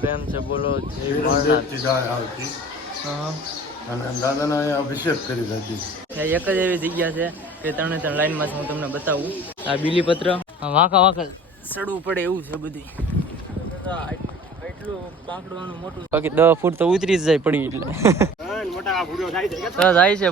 પ્રેમ છે બોલો જય મારનાથ. હા અને દાદાના અહીંયા અભિષેક કરી હતી. એક જ એવી જગ્યા છે કે ત્રણે ત્રણ લાઈનમાં હું તમને બતાવું. આ બીલીપત્ર વાંકા વાંકા સડવું પડે એવું છે બધી. એટલું કાંકડવાનું મોટું બાકી 10 ફૂટ તો ઉતરી જ જાય પડી એટલે જાય છે.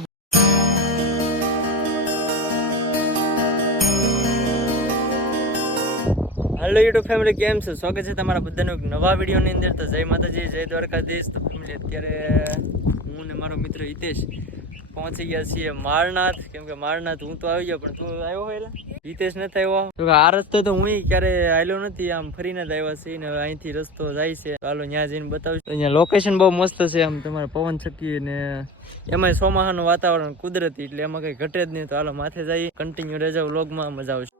હેલો યુટ્યુબ ફેમિલી, કેમ છે? સ્વાગત છે તમારા બધાનું એક નવા વિડીયોની અંદર. તો જય માતાજી, જય દ્વારકાધીશ. તો ફેમિલી અત્યારે હું ને મારો મિત્ર હિતેશ પહોંચી ગયા છીએ મારનાથ. કેમ કે મારનાથ હું તો આવી ગયો, પણ તું આવ્યો હોય હિતેશ નથી આવ્યો. તો આ રસ્તે તો હું ક્યારે આવેલો નથી, આમ ફરીને જ આવ્યા છીએ ને અહીંથી રસ્તો જાય છે. ચાલો ત્યાં જઈને બતાવું. અહીંયા લોકેશન બહુ મસ્ત છે, આમ તમારે પવન છકી ને એમાંય ચોમાસાનું વાતાવરણ કુદરતી, એટલે એમાં કઈ ઘટે જ નહીં. તો હાલો માથે જઈએ, કન્ટિન્યુ રહેજો વ્લોગમાં, મજા આવશે.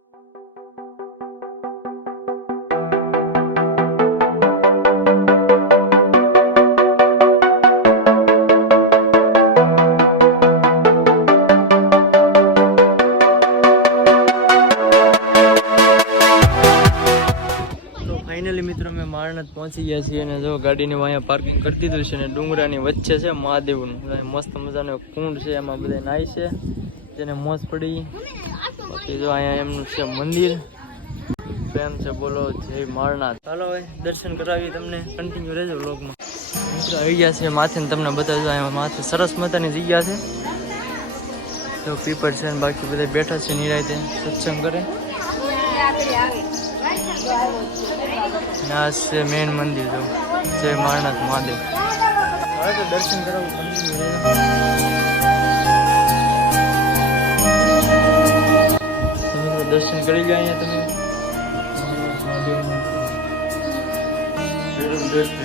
ફાઇનલી મિત્રો અમે મારનાથ પહોંચી ગયા છીએ અને જો ગાડીને અહીંયા પાર્કિંગ કરી દીધું છે ને ડુંગરાની વચ્ચે છે મહાદેવનું મસ્ત મજાનો કુંડ છે, એમાં બધા નાય છે જેને મોજ પડી. બાકી જો અહીંયા એમનું છે મંદિર. પ્રેમ છે બોલો જય મારનાથ. ચાલો હવે દર્શન કરાવીએ તમને, કન્ટિન્યુ રહેજો વ્લોગમાં. મિત્રો આવી ગયા છે માથે ને તમને બતાવજો. અહીંયા માથે સરસ મજાની જગ્યા છે, તો પીપર છે ને બાકી બધા બેઠા છે નિરાયતે સત્સંગ કરે. આ છે મેન મંદિર, જો જય મારનાથ મહાદેવ. હવે તો દર્શન કરાવું, તમે દર્શન કરી લો અહીંયા તમે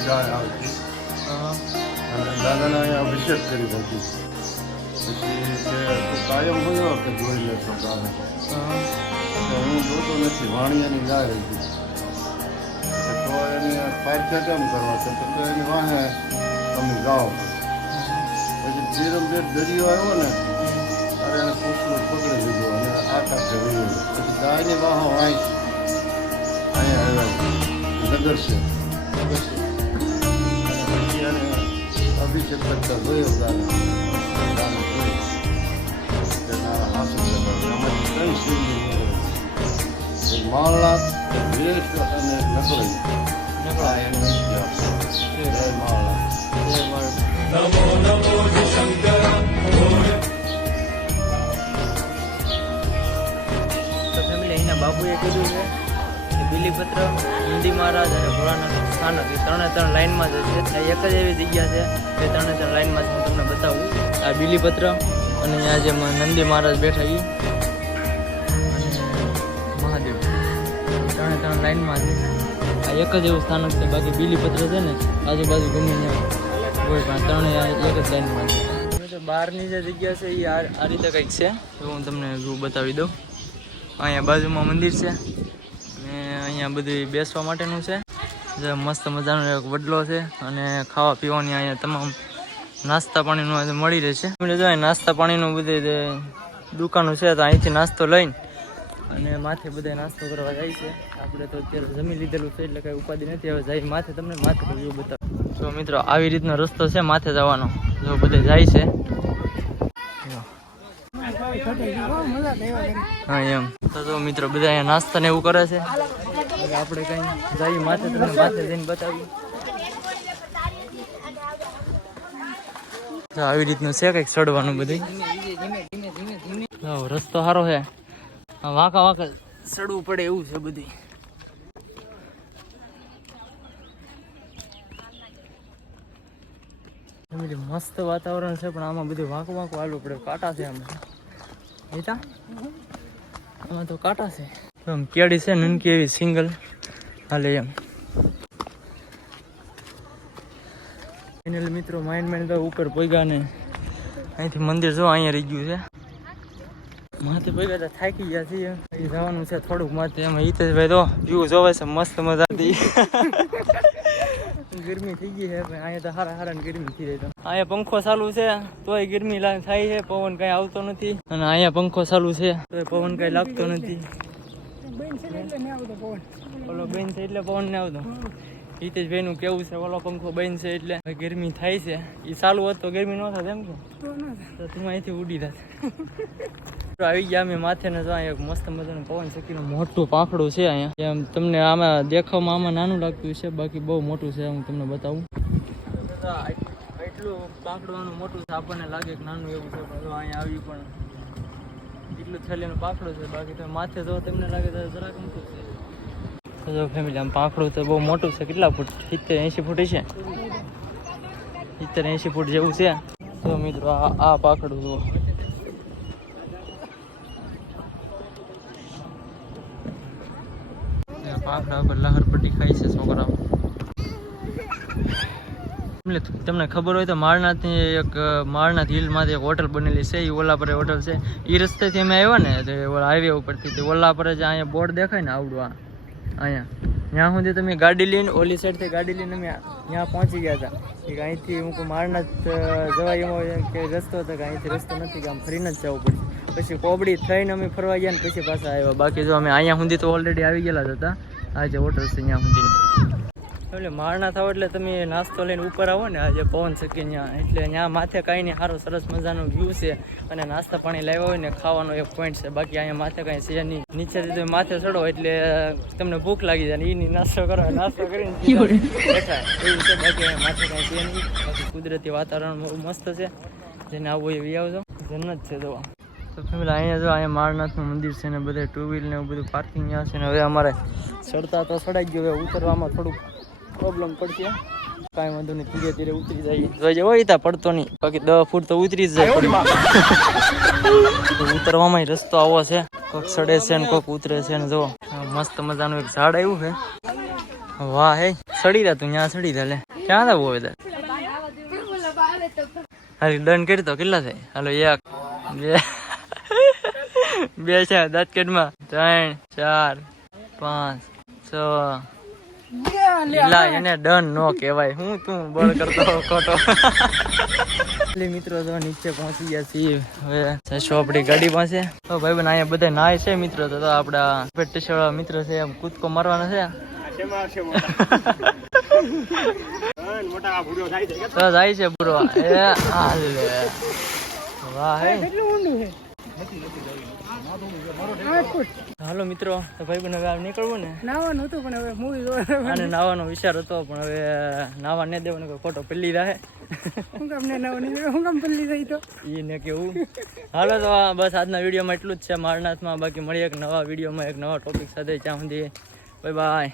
ગાય આવતી અને દાદાના અહીંયા અભિષેક કરી હતી. પછી કે કાયમ હોય કે જોઈ લેશો ગાય. હું જોતો નથી, વાણિયાની ગાય હતી. તો એને પારખ્યા કેમ કરવા છે, તો એની વાહે તમે ગાઓ. પછી ધીરમભેર દરિયો આવ્યો ને ત્યારે એને પૂછડું પકડી લીધો અને આ કાંઠે રહ્યો. પછી ગાયની વાહો અહીંયા આવ્યા નગર છે. પછી એને અભિષેક કરતા જોયો ગાને કઈ સિંધી માળનાથ વેશ અને નકળી નકળા એનો ઇતિહાસ. જય માળનાથ, જય માળનાથ. નમો નમો શંકર. તો ફેમિલી અહીંના બાપુએ કીધું છે કે બીલીપત્ર, નંદી મહારાજ અને ભોળાનાથ સ્થાનક એ ત્રણ લાઈનમાં જ છે. એક જ એવી જગ્યા છે કે ત્રણ લાઈનમાં હું તમને બતાવું. આ બીલીપત્ર અને અહીંયા જે નંદી મહારાજ બેઠા એ મહાદેવ ત્રણ લાઈનમાં છે. આ એક જ એવું સ્થાનક છે. બાકી બીલીપત્ર છે ને આજુબાજુ ગમે ત્યાં કોઈ પણ ત્રણેય એક જ લાઈનમાં છે. બહારની જે જગ્યા છે એ આ રીતે કંઈક છે, તો હું તમને વ્યૂ બતાવી દઉં. અહીંયા બાજુમાં મંદિર છે અને અહીંયા બધું બેસવા માટેનું છે, જે મસ્ત મજાનો એક વડલો છે અને ખાવા પીવાની અહીંયા તમામ નાસ્તા પાણીનું મળી રહેશે. જો નાસ્તા પાણીનું બધી દુકાનો છે, તો અહીંથી નાસ્તો લઈને અને માથે બધા નાસ્તો કરવા જાય છે. આપણે તો અત્યારે જમી લીધેલું છે એટલે કઈ ઉપાધિ નથી. હવે જાય માથે, તમને માથે વ્યૂ બતાવો. તો મિત્રો આવી રીતનો રસ્તો છે માથે જવાનો, જો બધે જાય છે. હા એમ તો મિત્રો બધા અહીંયા નાસ્તા ને એવું કરે છે. આપણે કઈ જઈએ માથે, તમને માથે જઈને બતાવીએ. આવી રીતનું છે કંઈક ચડવાનું બધું. રસ્તો સારો છે, વાંકા વાંકા ચડવું પડે એવું છે બધી. મસ્ત વાતાવરણ છે, પણ આમાં બધું વાંકું વાંકું હાલવું પડે. કાંટા છે આમાં તો કાંટા છે. આમ કેડી છે નનકી એવી સિંગલ હાલે એમ. ફાઇનલી મિત્રો માઇન્ડ તો ઉપર પગ્યા ને અહીંથી મંદિર જો અહીંયા રહી ગયું છે. માથે પગ્યા તો થાકી ગયા છીએ, જવાનું છે થોડુંક માથે. એમાં હિતેશભાઈ તો વ્યૂ જોવે છે મસ્ત મજાથી. ગરમી થઈ ગઈ છે, અહીંયા તો હારા ને ગરમી થઈ રહી. તો અહીંયા પંખો ચાલુ છે તોય ગરમી થાય છે, પવન કઈ આવતો નથી. અને અહીંયા પંખો ચાલુ છે તોય પવન કઈ લાગતો નથી. ઓલો બેન છે એટલે પવન ને આવતો. હિતેશભાઈ નું કેવું છે ઓલો પંખો બંધ છે એટલે ગરમી થાય છે. એ ચાલુ હોત તો ગરમી ન થાત એમ કે તો તું અહીંથી ઉડી થાત. આવી ગયા અમે માથે ને જો એક મસ્ત મજાનું પવન ચક્કીનું મોટું પાંખડું છે અહીંયા. એમ તમને આમાં દેખાવમાં આમાં નાનું લાગતું છે, બાકી બહુ મોટું છે. હું તમને બતાવું. એટલું પાંખડવાનું મોટું છે, આપણને લાગે કે નાનું એવું છે, પણ અહીંયા આવી પણ એટલું થેલીનું પાંખડું છે. બાકી તો માથે જો તમને લાગે તો જરાક મોટું છે. જો ફેમિલી આમ પાંખડું તો બહુ મોટું છે. કેટલા ફૂટ? 70-80 ફૂટ છે. 70-80 ફૂટ જેવું છે. તો મિત્રો આ પાંખડું જુઓ. પાંખડા પર લહરપટ્ટી ખાઈ છે છોકરાઓ. તમને ખબર હોય તો માળનાથ હિલમાંથી એક હોટલ બનેલી છે. એ ઓલા પર હોટલ છે. એ રસ્તેથી અમે આવ્યા ને તો હાઈવે ઉપરથી ઓલા પર જ અહીંયા બોર્ડ દેખાય ને આવડું અહીંયા ત્યાં સુધી તમે ગાડી લઈને ઓલી સાઈડથી ગાડી લઈને અમે ત્યાં પહોંચી ગયા હતા. કે અહીંથી હું માળનાથ જવાય એમાં કે રસ્તો હતો કે અહીંથી રસ્તો નથી કે આમ ફરીને જ જવું પડશે. પછી કોબડી થઈને અમે ફરવા ગયા ને પછી પાછા આવ્યા. બાકી જો અમે અહીંયા સુધી તો ઓલરેડી આવી ગયેલા જ હતા. આ જે હોટલ છે ત્યાં સુધી. એટલે માળનાથ આવો એટલે તમે નાસ્તો લઈને ઉપર આવો ને આજે પવન ચક્કી ત્યાં, એટલે ત્યાં માથે કાંઈ નહીં, સારો સરસ મજાનો વ્યૂ છે અને નાસ્તા પાણી લાવ્યા હોય ને ખાવાનો એક પોઈન્ટ છે. બાકી અહીંયા માથે કાંઈ છે નહીં. નીચેથી તમે માથે ચડો એટલે તમને ભૂખ લાગી જાય ને એની નાસ્તો કરો, નાસ્તો કરીને બેઠા એવું છે. બાકી અહીંયા માથે કાંઈ છે નહીં. બાકી કુદરતી વાતાવરણ બહુ મસ્ત છે. જેને આવવું એવી આવજો, જન્નત છે જોવા. તો ફેમિલી અહીંયા જો અહીંયા માળનાથનું મંદિર છે ને બધે ટુ વ્હીલ ને એવું બધું પાર્કિંગ ત્યાં છે ને. હવે અમારે ચડતા તો ચડાઈ ગયો, હવે ઉતરવામાં થોડુંક પ્રોબ્લેમ પડશે. કાંઈ વાંધો નહીં, ધીરે ધીરે ઉતરી જાય. જોઈજે હોય ત્યાં પડતો નહીં, બાકી 10 ફૂટ તો ઉતરી જ જાય. ઉતરવામાં રસ્તો આવો છે, કોઈક ચડે છે ને કોઈક ઉતરે છે ને. જો મસ્ત મજાનું એક ઝાડ આવ્યું છે. વાહ હે, ચડી રહ્યા તું ત્યાં ચડી રહ્યા. લે ક્યાં જવું હવે? હારી ડન કરી તો કેટલા થાય? હાલો 1 2 2 છે દાંત કેડમાં 3 4 5 6 એને ડન નો કહેવાય. હું તું બળ કરતો ખોટો. મિત્રો તો નીચે પહોંચી ગયા છીએ. હવે જઈશું આપણી ગાડી પાસે. તો ભાઈ બન અહીંયા બધા નાય છે મિત્રો. તો આપડા ટી-શર્ટ મિત્ર છે, એમ કૂદકો મારવાનો છે. તો જાય છે પૂરો. વાહ હે, હાલો મિત્રો. તો ભાઈ બન હવે નીકળવું ને. નાવાનું હતું પણ હવે મૂવી જોવા અને નાવાનો વિચાર હતો પણ હવે નાવા ને દેવાનો કોઈ ખોટો પલ્લી રહે. હું કામ ને નાવાની, હું કામ પલ્લી રહી તો એને કેવું. હાલો તો બસ આજના વિડીયોમાં એટલું જ છે માળનાથમાં. બાકી મળીએ એક નવા વિડીયોમાં એક નવા ટોપિક સાથે. ત્યાં સુધી બાય બાય.